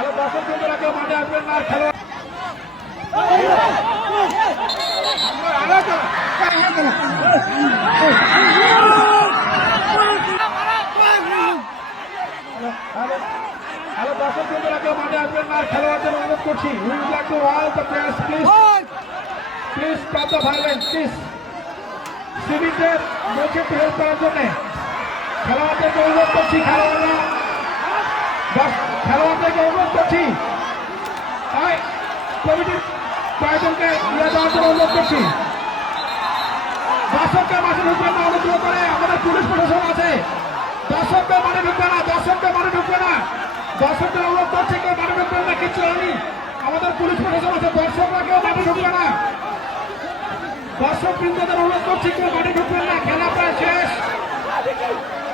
Hello দর্শক বন্ধুরা, কেউ মাঠে আসবেন না। খেলোয়াড় হ্যালো দর্শক বন্ধুরা, কেউ মাঠে আসবেন না। খেলোয়াড়দের অনুরোধ করছি, we would like to all the players please stop the violence, please। সিভিকদের ম্যাচে হেল্প করার জন্য খেলোয়াড়দেরকে অনুরোধ করছি, খেলোয়াড়দেরকে অনুরোধ করছি, তাই কমিটির কয়েকজনকে নিয়ে যাওয়ার জন্য অনুরোধ করছি। দর্শকদের মাঠে ঢুকবেন না, অনুগ্রহ করে। আমাদের পুলিশ প্রশাসন আছে, দর্শকদের মাঠে ঢুকবে না, দর্শকদের মাঠে ঢুকবে না। দর্শকদের অনুরোধ করছে, কেউ মাঠে ঢুকবেন না, কিচ্ছু হয়নি। আমাদের পুলিশ প্রশাসন আছে, দর্শকরা কেউ মাঠে ঢুকবে না। দর্শক বৃন্দদের অনুরোধ করছি, কেউ মাঠে ঢুকবেন না, খেলা প্রায় শেষ।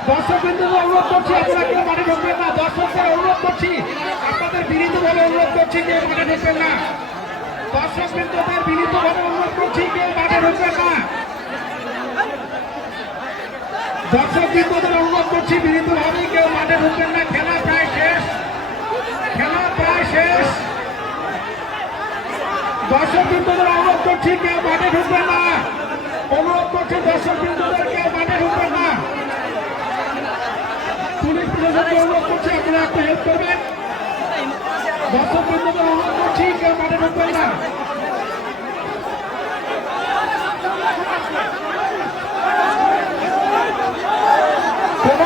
দর্শক বৃন্দদের অনুরোধ করছি, আপনারা কেউ মাঠে ঢুকবেন না। দর্শকদের অনুরোধ করছি, আপনাদের বিনীতভাবে অনুরোধ করছি, কেউ মাঠে ঢুকবেন না। দর্শক বৃন্দদের বিনীতভাবে অনুরোধ করছি, কেউ মাঠে ঢুকবেন না। দর্শক বৃন্দদের অনুরোধ করছি, বিনীতভাবে কেউ মাঠে ঢুকবেন না। খেলা প্রায় শেষ, খেলা প্রায় শেষ। দর্শক বৃন্দদের অনুরোধ করছি, কেউ মাঠে ঢুকবেন না। অনুরোধ করছি দর্শক বৃন্দদের, কেউ মাঠে ঢুকবেন না। পুলিশ প্রশাসনকে অনুরোধ করছি, আপনারা একটু হেল্প করবেন। দর্শক বৃন্দদের অনুরোধ করছি, কেউ মাঠে ঢুকবেন না। কোন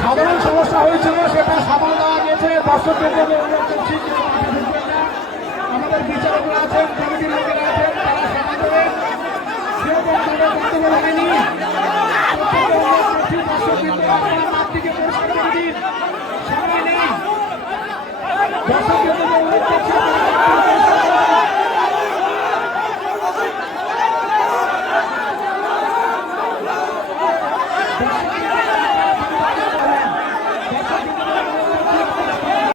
সাধারণ সমস্যা হয়েছিল, সেটা সামাল দেওয়া গেছে। দর্শক বৃন্দদের অনুরোধ করছি, কেউ মাঠে ঢুকবেন না। আমাদের বিচারকরা আছেন, কমিটির লোকেরা আছেন, তারা সামাল দেবেন। কেউ তাদের বক্তব্য রাখেনি। দর্শক বৃন্দরা আপনারা মাঠ থেকে পরিষ্কার করে দিন।